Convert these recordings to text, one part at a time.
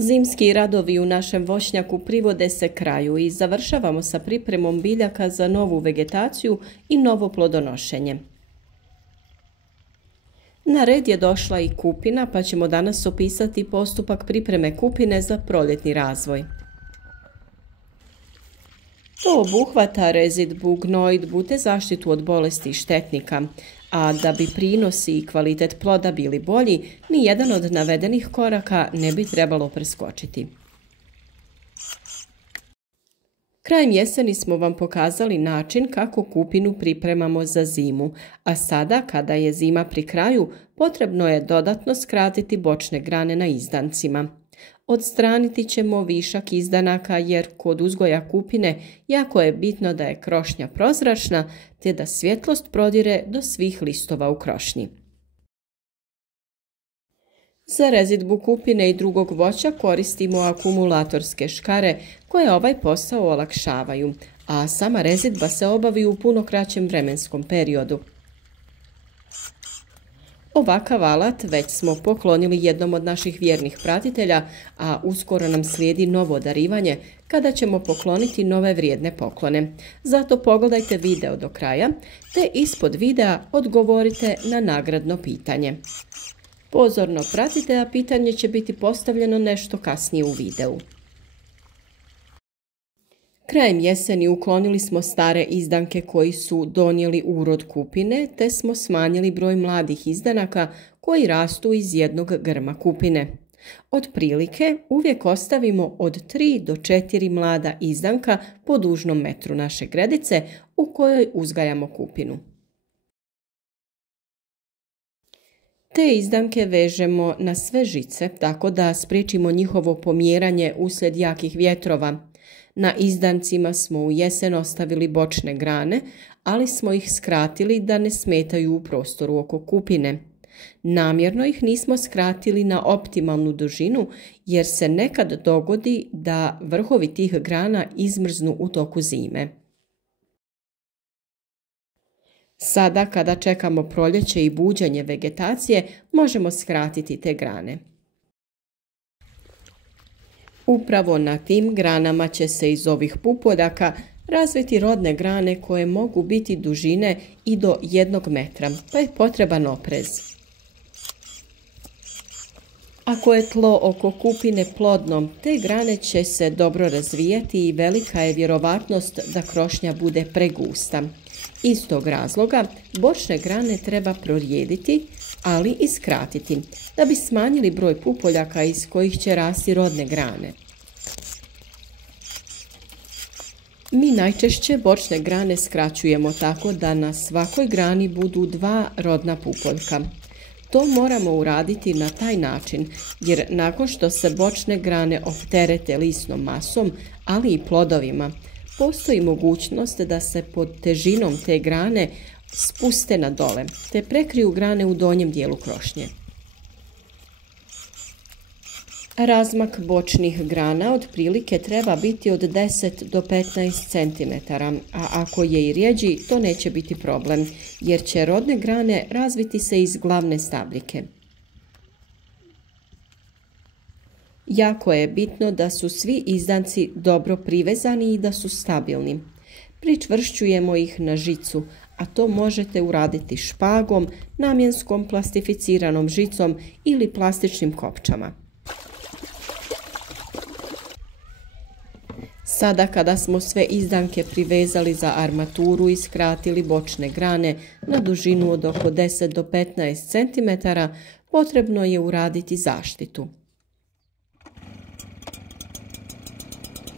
Zimski radovi u našem voćnjaku privode se kraju i završavamo sa pripremom biljaka za novu vegetaciju i novo plodonošenje. Na red je došla i kupina, pa ćemo danas opisati postupak pripreme kupine za proljetni razvoj. To obuhvata rezidbu, gnojidbu te zaštitu od bolesti i štetnika, a da bi prinosi i kvalitet ploda bili bolji, ni jedan od navedenih koraka ne bi trebalo preskočiti. Krajem jeseni smo vam pokazali način kako kupinu pripremamo za zimu, a sada, kada je zima pri kraju, potrebno je dodatno skratiti bočne grane na izdancima. Odstraniti ćemo višak izdanaka jer kod uzgoja kupine jako je bitno da je krošnja prozračna te da svjetlost prodire do svih listova u krošnji. Za rezidbu kupine i drugog voća koristimo akumulatorske škare koje ovaj posao olakšavaju, a sama rezidba se obavi u puno kraćem vremenskom periodu. Ovakav alat već smo poklonili jednom od naših vjernih pratitelja, a uskoro nam slijedi novo darivanje kada ćemo pokloniti nove vrijedne poklone. Zato pogledajte video do kraja te ispod videa odgovorite na nagradno pitanje. Pozorno pratite, a pitanje će biti postavljeno nešto kasnije u videu. Krajem jeseni uklonili smo stare izdanke koji su donijeli urod kupine, te smo smanjili broj mladih izdanaka koji rastu iz jednog grma kupine. Otprilike uvijek ostavimo od 3 do 4 mlada izdanka po dužnom metru naše gredice u kojoj uzgajamo kupinu. Te izdanke vežemo na sve žice tako da spriječimo njihovo pomjeranje uslijed jakih vjetrova. Na izdancima smo u jesen ostavili bočne grane, ali smo ih skratili da ne smetaju u prostoru oko kupine. Namjerno ih nismo skratili na optimalnu dužinu jer se nekad dogodi da vrhovi tih grana izmrznu u toku zime. Sada kada čekamo proljeće i buđenje vegetacije, možemo skratiti te grane. Upravo na tim granama će se iz ovih pupodaka razviti rodne grane koje mogu biti dužine i do 1 metra, pa je potreban oprez. Ako je tlo oko kupine plodno, te grane će se dobro razvijati i velika je vjerovatnost da krošnja bude pregusta. Iz tog razloga bočne grane treba prorijediti, ali i skratiti, da bi smanjili broj pupoljaka iz kojih će rasti rodne grane. Mi najčešće bočne grane skraćujemo tako da na svakoj grani budu 2 rodna pupoljka. To moramo uraditi na taj način, jer nakon što se bočne grane opterete lisnom masom, ali i plodovima, postoji mogućnost da se pod težinom te grane spuste na dole, te prekriju grane u donjem dijelu krošnje. Razmak bočnih grana otprilike treba biti od 10 do 15 cm, a ako je i rjeđi, to neće biti problem, jer će rodne grane razviti se iz glavne stabljike. Jako je bitno da su svi izdanci dobro privezani i da su stabilni. Pričvršćujemo ih na žicu, a to možete uraditi špagom, namjenskom plastificiranom žicom ili plastičnim kopčama. Sada kada smo sve izdanke privezali za armaturu i skratili bočne grane na dužinu od oko 10 do 15 cm, potrebno je uraditi zaštitu.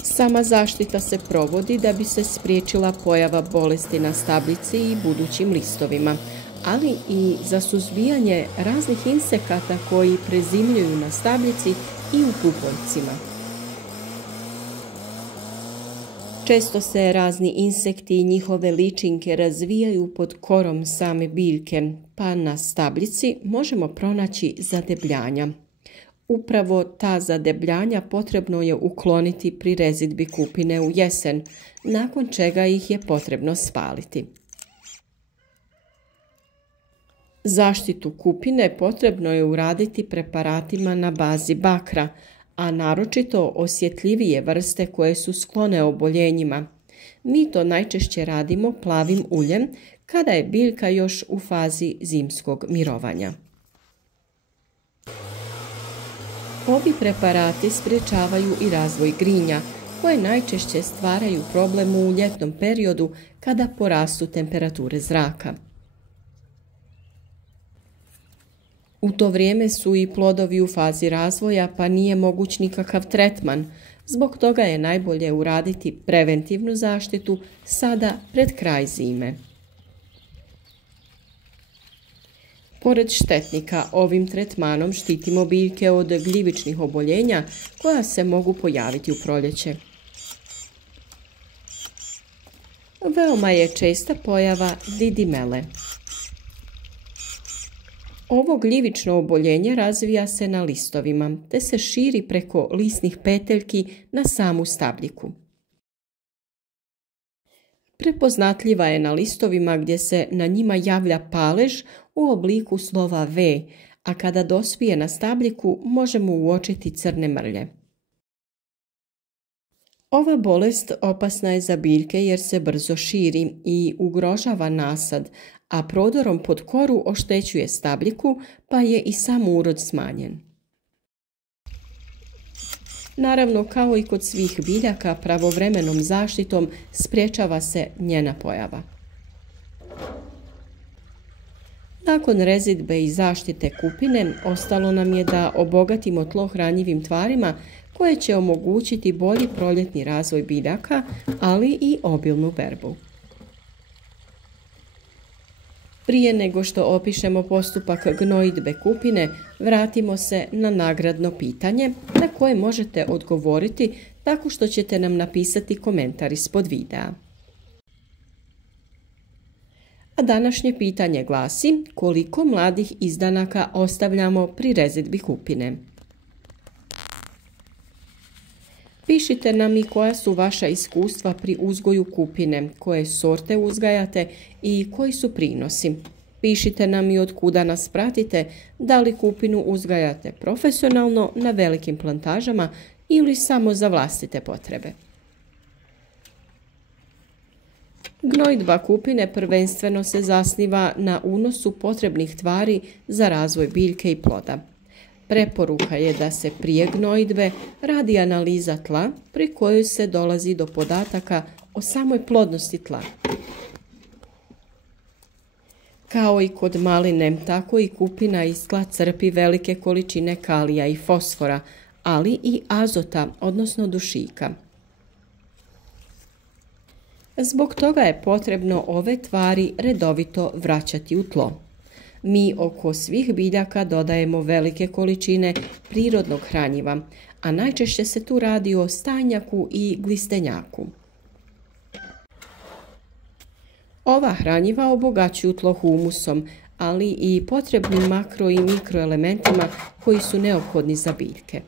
Sama zaštita se provodi da bi se spriječila pojava bolesti na stablici i budućim listovima, ali i za suzbijanje raznih insekata koji prezimljuju na stablici i u pupoljcima. Često se razni insekti i njihove ličinke razvijaju pod korom same biljke, pa na stablici možemo pronaći zadebljanja. Upravo ta zadebljanja potrebno je ukloniti pri rezidbi kupine u jesen, nakon čega ih je potrebno spaliti. Zaštitu kupine potrebno je uraditi preparatima na bazi bakra, a naročito osjetljivije vrste koje su sklone oboljenjima. Mi to najčešće radimo plavim uljem kada je biljka još u fazi zimskog mirovanja. Ovi preparati sprječavaju i razvoj grinja, koje najčešće stvaraju problem u ljetnom periodu kada porastu temperature zraka. U to vrijeme su i plodovi u fazi razvoja, pa nije moguć nikakav tretman. Zbog toga je najbolje uraditi preventivnu zaštitu sada pred kraj zime. Pored štetnika, ovim tretmanom štitimo biljke od gljivičnih oboljenja koja se mogu pojaviti u proljeće. Veoma je česta pojava didimele. Ovo gljivično oboljenje razvija se na listovima, te se širi preko lisnih peteljki na samu stabljiku. Prepoznatljiva je na listovima gdje se na njima javlja palež u obliku slova V, a kada dospije na stabljiku možemo uočiti crne mrlje. Ova bolest opasna je za biljke jer se brzo širi i ugrožava nasad, a prodorom pod koru oštećuje stabljiku, pa je i sam urod smanjen. Naravno, kao i kod svih biljaka, pravovremenom zaštitom sprječava se njena pojava. Nakon rezidbe i zaštite kupine, ostalo nam je da obogatimo tlo hranjivim tvarima koje će omogućiti bolji proljetni razvoj biljaka, ali i obilnu berbu. Prije nego što opišemo postupak gnojidbe kupine, vratimo se na nagradno pitanje na koje možete odgovoriti tako što ćete nam napisati komentar ispod videa. A današnje pitanje glasi: koliko mladih izdanaka ostavljamo pri rezidbi kupine? Pišite nam i koja su vaša iskustva pri uzgoju kupine, koje sorte uzgajate i koji su prinosi. Pišite nam i od kuda nas pratite, da li kupinu uzgajate profesionalno na velikim plantažama ili samo za vlastite potrebe. Gnojidba kupine prvenstveno se zasniva na unosu potrebnih tvari za razvoj biljke i ploda. Preporuka je da se prije gnojidbe radi analiza tla pri kojoj se dolazi do podataka o samoj plodnosti tla. Kao i kod maline, tako i kupina iz tla crpi velike količine kalija i fosfora, ali i azota, odnosno dušika. Zbog toga je potrebno ove tvari redovito vraćati u tlo. Mi oko svih biljaka dodajemo velike količine prirodnog hranjiva, a najčešće se tu radi o stajnjaku i glistenjaku. Ova hranjiva obogaćuju tlo humusom, ali i potrebnim makro i mikroelementima koji su neophodni za biljke.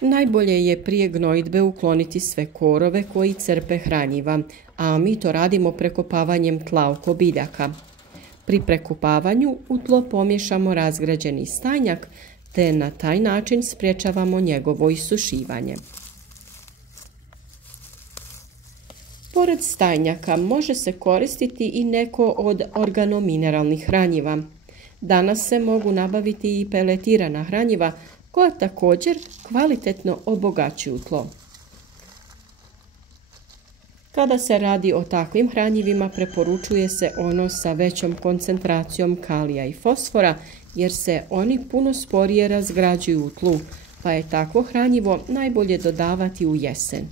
Najbolje je prije gnojidbe ukloniti sve korove koji crpe hranjiva, a mi to radimo prekopavanjem tla oko biljaka. Pri prekopavanju u tlo pomiješamo razgrađeni stajnjak, te na taj način sprječavamo njegovo isušivanje. Pored stajnjaka može se koristiti i neko od organomineralnih hranjiva. Danas se mogu nabaviti i peletirana hranjiva koja također kvalitetno obogaćuju tlo. Kada se radi o takvim hranjivima, preporučuje se ono sa većom koncentracijom kalija i fosfora, jer se oni puno sporije razgrađuju u tlu, pa je takvo hranjivo najbolje dodavati u jesen.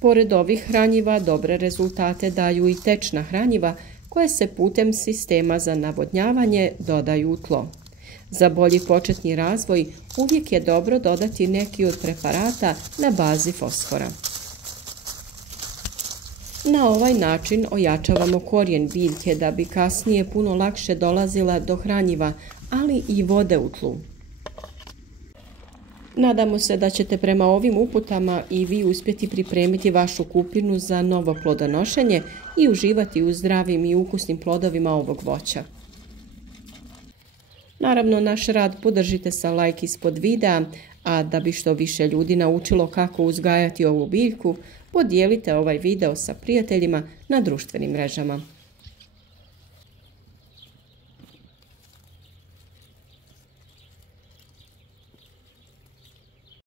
Pored ovih hranjiva dobre rezultate daju i tečna hranjiva koje se putem sistema za navodnjavanje dodaju u tlo. Za bolji početni razvoj uvijek je dobro dodati neki od preparata na bazi fosfora. Na ovaj način ojačavamo korijen biljke da bi kasnije puno lakše dolazila do hranjiva, ali i vode u tlu. Nadamo se da ćete prema ovim uputama i vi uspjeti pripremiti vašu kupinu za novo plodonošenje i uživati u zdravim i ukusnim plodovima ovog voća. Naravno, naš rad podržite sa like ispod videa, a da bi što više ljudi naučilo kako uzgajati ovu biljku, podijelite ovaj video sa prijateljima na društvenim mrežama.